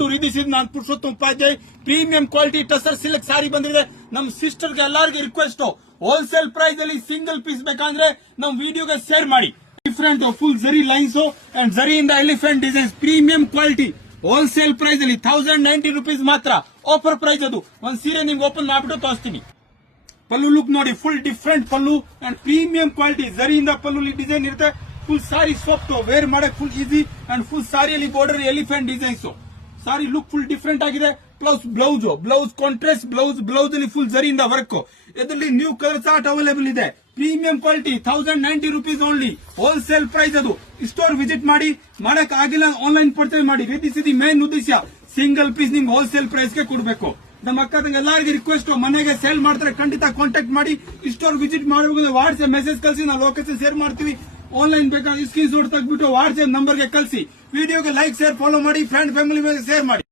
To ರಿದಿಸ್ ನಾನು Purushottama Upadhyaya premium quality tussar silk sari ಬಂದಿದೆ. ನಮ್ ಸಿಸ್ಟರ್ಗೆ ಎಲ್ಲರಿಗೂ ರಿಕ್ವೆಸ್ಟ್, ಹೋಲ್ಸೇಲ್ ಪ್ರೈಸ್ ಅಲ್ಲಿ ಸಿಂಗಲ್ ಪೀಸ್ ಬೇಕಂದ್ರೆ ನಮ್ ವಿಡಿಯೋಗೆ ಶೇರ್ ಮಾಡಿ. Different full zari lines and ಜರಿಯಿಂದ elephant designs premium quality wholesale price ಅಲ್ಲಿ 1090 ರೂಪೀಸ್ ಮಾತ್ರ. ಆಫರ್ ಪ್ರೈಸ್ ಅದು. ಒಂದ್ ಸೀರೆ ನಿಮ್ಗೆ ಓಪನ್ ಮಾಡ್ಬಿಟ್ಟು ತೋರಿಸ್ತೀನಿ. ಪಲ್ಲು ಲುಕ್ ನೋಡಿ, full different pallu and premium quality ಜರಿಯಿಂದ ಪಲ್ಲು ಡಿಸೈನ್ ಇರುತ್ತೆ. ಫುಲ್ ಸಾರಿ ಸಾಫ್ಟ್, ವೇರ್ ಮಾಡಕ್ ಫುಲ್ ಈಸಿ ಅಂಡ್ ಫುಲ್ ಸಾರಿಯಲ್ಲಿ border elephant designs. Sari look full different ಆಗಿದೆ. ಪ್ಲಸ್ ಬ್ಲೌಸ್ ಕಾಂಟ್ರಾಸ್ಟ್ ಬ್ಲೌಸ್ ಅಲ್ಲಿ ಫುಲ್ ಜರಿಯಿಂದ ವರ್ಕ್. ಇದರಲ್ಲಿ ನ್ಯೂ ಕಲರ್ ಚಾರ್ಟ್ ಅವೈಲೇಬಲ್ ಇದೆ. Premium quality 1090 rupees only. Wholesale price ಅದು. ಸ್ಟೋರ್ ವಿಸಿಟ್ ಮಾಡಿ, ಮಾಡಕ್ ಆಗಿಲ್ಲ ಆನ್ಲೈನ್ ಪರ್ಚೇಸ್ ಮಾಡಿ. ವೇದಿಸಿದ ಮೇನ್ ಉದ್ದೇಶ ಸಿಂಗಲ್ ಪೀಸ್ ನಿಮ್ಗೆ ಹೋಲ್ಸೇಲ್ ಪ್ರೈಸ್ ಗೆ ಕೊಡಬೇಕು. ನಮ್ಮ ಅಕ್ಕ ತಂಗ ಎಲ್ಲರಿಗೂ ರಿಕ್ವೆಸ್ಟ್, ಮನೆಗೆ ಸೇಲ್ ಮಾಡ್ತಾರೆ ಖಂಡಿತ ಕಾಂಟ್ಯಾಕ್ಟ್ ಮಾಡಿ. ಸ್ಟೋರ್ ವಿಸಿಟ್ ಮಾಡಬೇಕು. ವಾಟ್ಸ್ಆಪ್ ಮೆಸೇಜ್ ಕಳಿಸಿ, ನಾವು ಲೊಕೇಶನ್ ಶೇರ್ ಮಾಡ್ತೀವಿ. ಆನ್ಲೈನ್ ಬೇಕಾದ್ರೆ ಸ್ಕ್ರೀನ್ ಶಾಟ್ ತೆಗೆದ್ಬಿಟ್ಟು ವಾಟ್ಸ್ಆಪ್ ನಂಬರ್ಗೆ ಕಳಿಸಿ. ವಿಡಿಯೋಗೆ ಲೈಕ್ ಶೇರ್ ಫಾಲೋ ಮಾಡಿ, ಫ್ರೆಂಡ್ ಫ್ಯಾಮಿಲಿ ಮೇಲೆ ಶೇರ್ ಮಾಡಿ.